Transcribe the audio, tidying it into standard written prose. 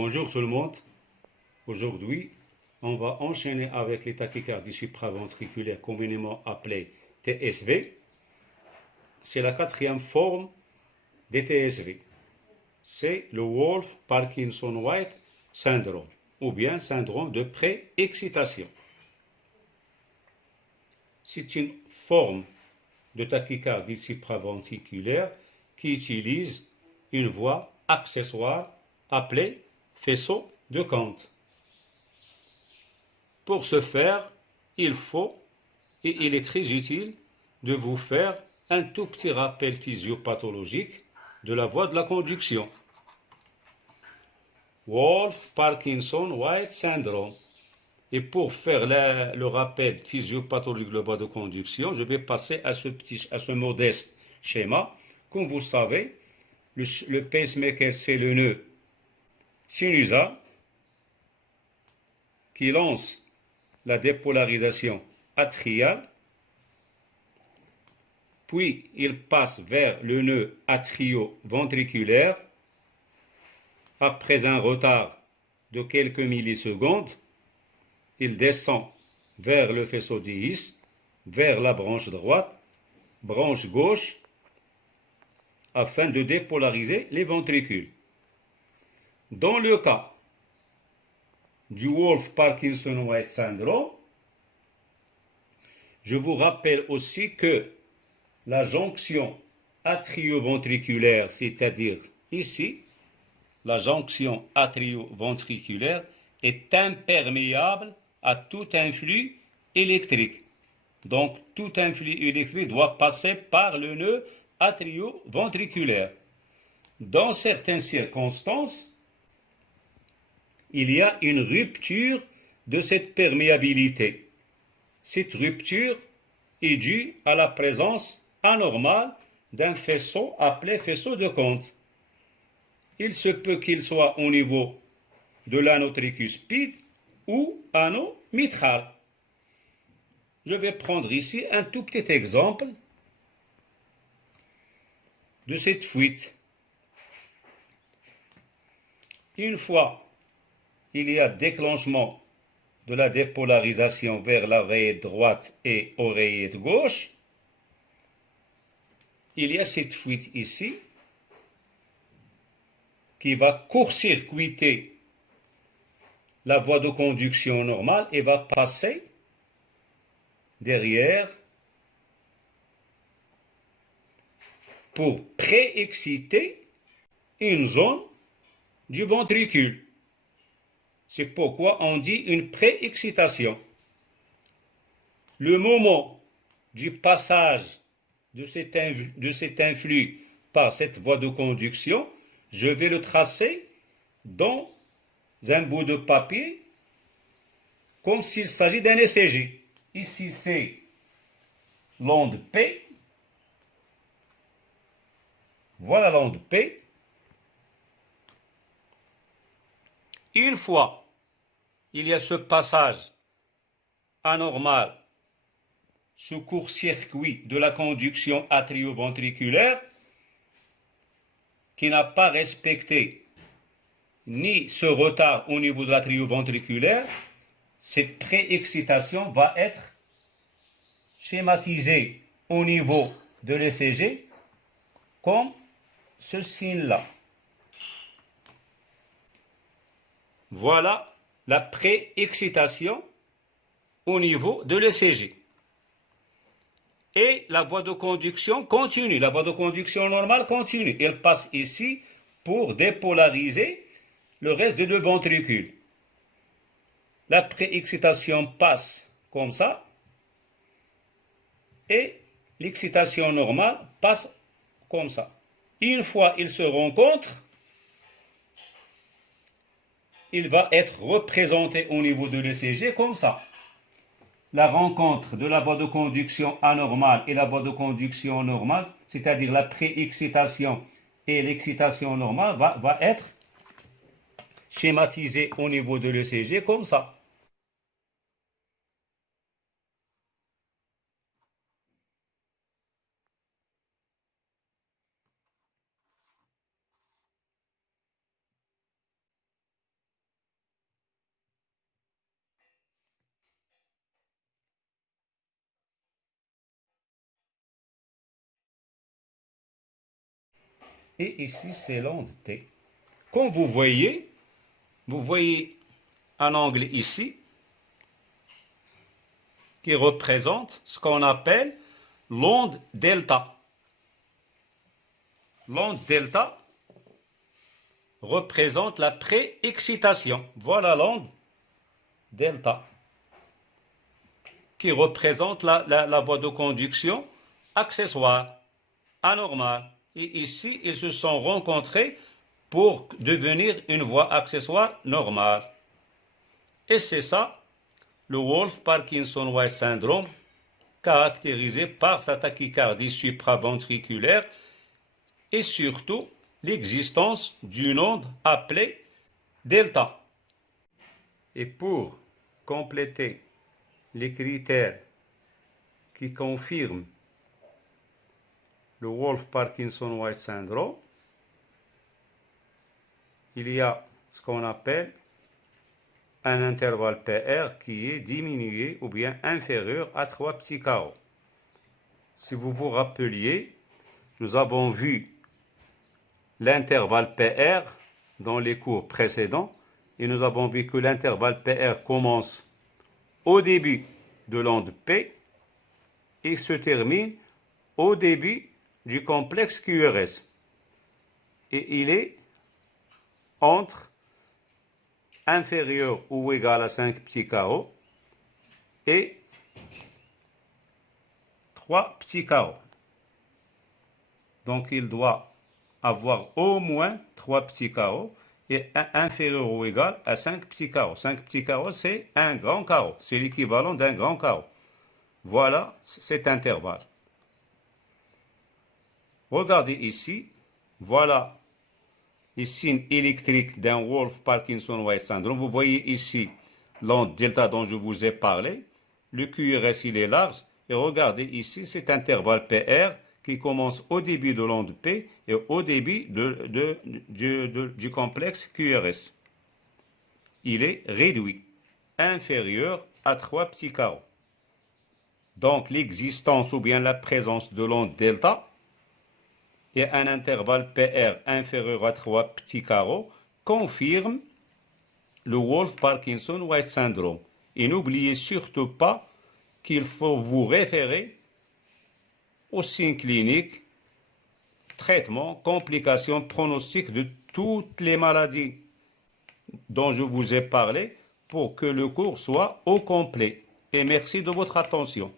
Bonjour tout le monde. Aujourd'hui, on va enchaîner avec les tachycardies supraventriculaires communément appelées TSV. C'est la quatrième forme des TSV. C'est le Wolff-Parkinson-White syndrome ou bien syndrome de pré-excitation. C'est une forme de tachycardie supraventriculaire qui utilise une voie accessoire appelée faisceau de Comte. Pour ce faire, il faut, et il est très utile, de vous faire un tout petit rappel physiopathologique de la voie de la conduction. Wolff-Parkinson-White syndrome. Et pour faire le rappel physiopathologique de la voie de conduction, je vais passer à ce modeste schéma. Comme vous savez, le pacemaker, c'est le nœud sinusal qui lance la dépolarisation atriale, puis il passe vers le nœud atrioventriculaire après un retard de quelques millisecondes. Il descend vers le faisceau d'His, vers la branche droite, branche gauche, afin de dépolariser les ventricules. Dans le cas du Wolff-Parkinson-White syndrome, je vous rappelle aussi que la jonction atrioventriculaire, c'est-à-dire ici, la jonction atrioventriculaire est imperméable à tout influx électrique. Donc, tout influx électrique doit passer par le nœud atrioventriculaire. Dans certaines circonstances, il y a une rupture de cette perméabilité. Cette rupture est due à la présence anormale d'un faisceau appelé faisceau de Comte. Il se peut qu'il soit au niveau de l'anneau tricuspide ou anneau mitral. Je vais prendre ici un tout petit exemple de cette fuite. Une fois il y a déclenchement de la dépolarisation vers l'oreillette droite et oreillette gauche, il y a cette fuite ici qui va court-circuiter la voie de conduction normale et va passer derrière pour préexciter une zone du ventricule. C'est pourquoi on dit une préexcitation. Le moment du passage de cet influx par cette voie de conduction, je vais le tracer dans un bout de papier comme s'il s'agit d'un ECG. Ici, c'est l'onde P. Voilà l'onde P. Une fois il y a ce passage anormal, ce court-circuit de la conduction atrioventriculaire qui n'a pas respecté ni ce retard au niveau de l'atrioventriculaire, cette préexcitation va être schématisée au niveau de l'ECG comme ce signe-là. Voilà la préexcitation au niveau de l'ECG. Et la voie de conduction continue, la voie de conduction normale continue. Elle passe ici pour dépolariser le reste des deux ventricules. La préexcitation passe comme ça et l'excitation normale passe comme ça. Une fois ils se rencontrent, il va être représenté au niveau de l'ECG comme ça. La rencontre de la voie de conduction anormale et la voie de conduction normale, c'est-à-dire la préexcitation et l'excitation normale, va être schématisée au niveau de l'ECG comme ça. et ici c'est l'onde T. Comme vous voyez un angle ici qui représente ce qu'on appelle l'onde delta. L'onde delta représente la pré-excitation. Voilà l'onde delta qui représente la voie de conduction accessoire, anormale. Et ici, ils se sont rencontrés pour devenir une voie accessoire normale. Et c'est ça, le Wolff-Parkinson-White syndrome, caractérisé par sa tachycardie supraventriculaire et surtout l'existence d'une onde appelée delta. Et pour compléter les critères qui confirment le Wolff-Parkinson-White syndrome, il y a ce qu'on appelle un intervalle PR qui est diminué ou bien inférieur à 3 petits carreaux. Si vous vous rappeliez, nous avons vu l'intervalle PR dans les cours précédents et nous avons vu que l'intervalle PR commence au début de l'onde P et se termine au début du complexe QRS. Et il est entre inférieur ou égal à 5 petits carreaux et 3 petits carreaux. Donc il doit avoir au moins 3 petits carreaux et inférieur ou égal à 5 petits carreaux. 5 petits carreaux, c'est un grand carreau. C'est l'équivalent d'un grand carreau. Voilà cet intervalle. Regardez ici. Voilà les signes électriques d'un Wolff-Parkinson-White syndrome. Vous voyez ici l'onde delta dont je vous ai parlé. Le QRS, il est large. Et regardez ici cet intervalle PR qui commence au début de l'onde P et au début du complexe QRS. Il est réduit, inférieur à 3 petits carreaux. Donc l'existence ou bien la présence de l'onde delta et un intervalle PR inférieur à 3 petits carreaux confirme le Wolff-Parkinson-White syndrome. Et n'oubliez surtout pas qu'il faut vous référer aux signes cliniques, traitements, complications, pronostics de toutes les maladies dont je vous ai parlé pour que le cours soit au complet. Et merci de votre attention.